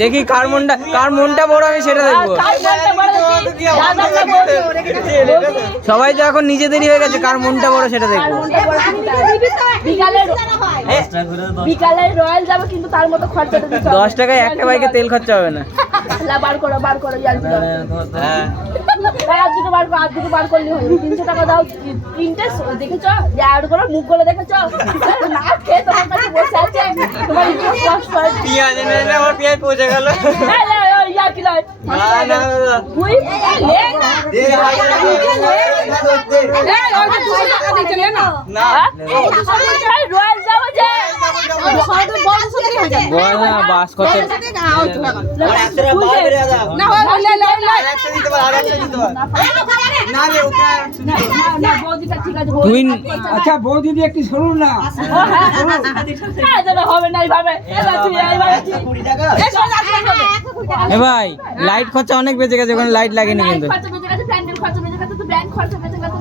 দেখি কার মনটা বড়, আমি সেটা দেখবো। সবাই তো এখন নিজেদেরই হয়ে গেছে, কার মনটা বড় সেটা দেখবো। বিকালে রয়্যাল যাবো, কিন্তু তার মতো খরচাটা দিতে হবে। 10 টাকায় একটা বাইকে তেল খরচা হবে না। বার করো আর দুটো বার করলে হবে। 300 টাকা দাও, তিনটে দেখেছ, অ্যাড করো, মুখগুলো দেখেছ, না খেয়ে তোমার কাছে বসে আছে, তোমার কষ্ট হয়। পেঁয়াজ এনে আমার পেঁয়াজ পচে গেল। বাস করতে আচ্ছা বৌদি একটু শুনুন না, হবে না এইভাবে। এ ভাই, লাইট খরচা অনেক বেঁচে গেছে, ওখানে লাইট লাগেনি কিন্তু। খরচা বেঁচে গেছে,